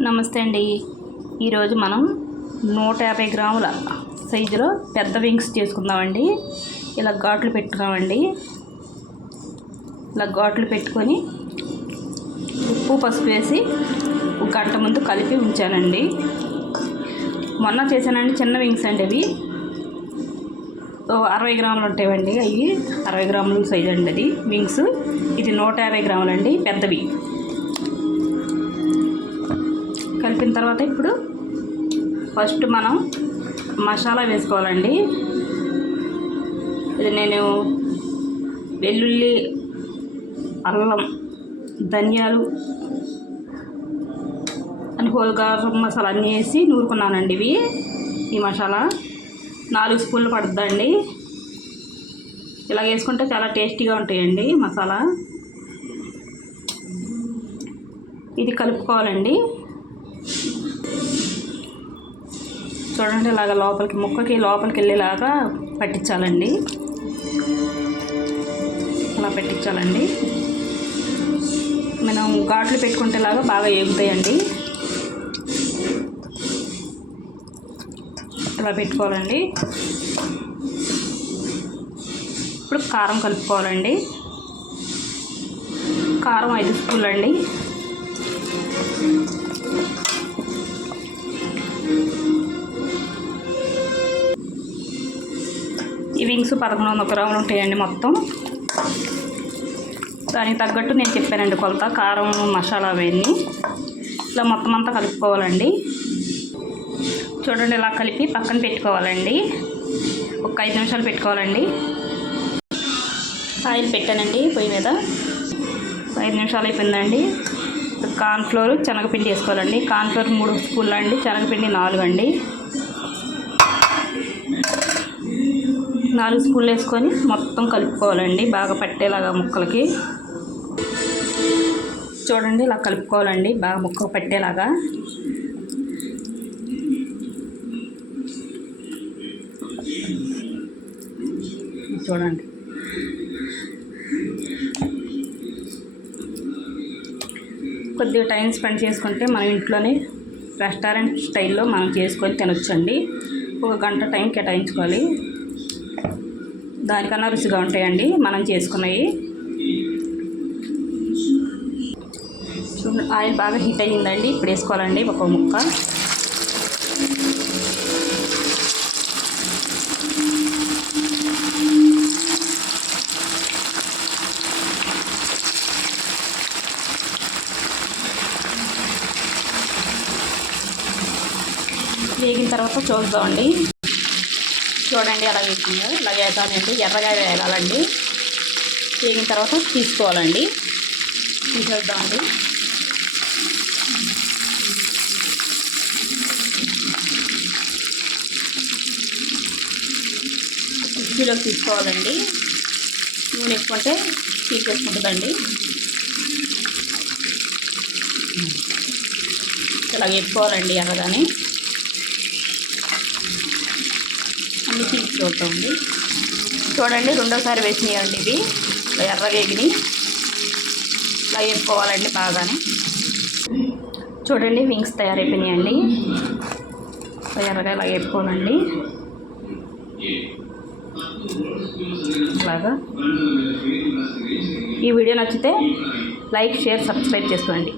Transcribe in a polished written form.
నమస్తే అండి. ఈరోజు మనం 150 గ్రాముల సైజులో పెద్ద వింగ్స్ చేసుకుందామండి. ఇలా ఘాట్లు పెట్టుకున్నామండి. ఇలా ఘాట్లు పెట్టుకొని ఉప్పు పసుపు వేసి ఒక గంట ముందు కలిపి ఉంచానండి. మొన్న చేశానండి, చిన్న వింగ్స్ అండి. అవి 60 గ్రాములు ఉంటాయండి. అవి 60 గ్రాముల సైజు అండి అది వింగ్స్. ఇది 150 గ్రాములు అండి పెద్దవి. కలిపిన తర్వాత ఇప్పుడు ఫస్ట్ మనం మసాలా వేసుకోవాలండి. ఇది నేను వెల్లుల్లి, అల్లం, ధనియాలు అని హోల్ గరం మసాలా అన్నీ వేసి నూరుకున్నానండి. ఈ మసాలా 4 స్పూన్లు పడుతుందండి. ఇలా వేసుకుంటే చాలా టేస్టీగా ఉంటాయండి మసాలా. ఇది కలుపుకోవాలండి. చూడండి, ఇలాగ ముక్కకి లోపలికి వెళ్ళేలాగా పట్టించాలండి. అలా పెట్టించాలండి. మనం ఘాట్లు పెట్టుకుంటేలాగా బాగా ఏగుతాయండి. ఇలా పెట్టుకోవాలండి. ఇప్పుడు కారం కలుపుకోవాలండి. కారం 5 స్పూన్లు అండి. ఈ వింగ్స్ 1100 గ్రాములు ఉంటాయండి మొత్తం. దానికి తగ్గట్టు నేను చెప్పానండి కొలత. కారం, మసాలా అవన్నీ ఇలా మొత్తం అంతా కలుపుకోవాలండి. చూడండి, ఇలా కలిపి పక్కన పెట్టుకోవాలండి. ఒక 5 నిమిషాలు పెట్టుకోవాలండి. ఆయిల్ పెట్టానండి పొయ్యి మీద. 5 నిమిషాలు అయిపోయిందండి. కార్న్ఫ్లోర్, శనగపిండి వేసుకోవాలండి. కార్న్ఫ్లోర్ 3 స్పూన్లు అండి, శనగపిండి 4 అండి. 4 స్పూన్లు వేసుకొని మొత్తం కలుపుకోవాలండి, బాగా పట్టేలాగా ముక్కలకి. చూడండి, ఇలా కలుపుకోవాలండి బాగా ముక్కకు పట్టేలాగా. చూడండి, కొద్దిగా టైం స్పెండ్ చేసుకుంటే మనం ఇంట్లోనే రెస్టారెంట్ స్టైల్లో మనం చేసుకొని తినొచ్చండి. ఒక గంట టైం కేటాయించుకోవాలి. దానికన్నా రుచిగా ఉంటాయండి మనం చేసుకున్నవి. చూడండి, ఆయిల్ బాగా హీట్ అయ్యిందండి. ఇప్పుడు వేసుకోవాలండి ఒక ముక్క. వేగిన తర్వాత చూద్దామండి. చూడండి, అలా వేసిందో ఇలా వేగాలండి. ఎర్రగా వేగాలండి. వేగిన తర్వాత తీసుకోవాలండి. తీసేద్దామండి. మిక్సీలోకి తీసుకోవాలండి. నూనె వేసుకుంటే తీసేసుకుంటుందండి. ఇలా వేసుకోవాలండి ఎర్రగానే. అన్నీ తీసి చూద్దామండి. చూడండి, రెండోసారి వేసినాయండి ఇవి. ఇలా ఎర్రగా ఎగిని ఇలా వేసుకోవాలండి బాగానే. చూడండి, వింగ్స్ తయారైపోయినాయండి. ఎర్రగా ఇలా వేసుకోవాలండి. ఇలాగా. ఈ వీడియో నచ్చితే లైక్, షేర్, సబ్స్క్రైబ్ చేసుకోండి.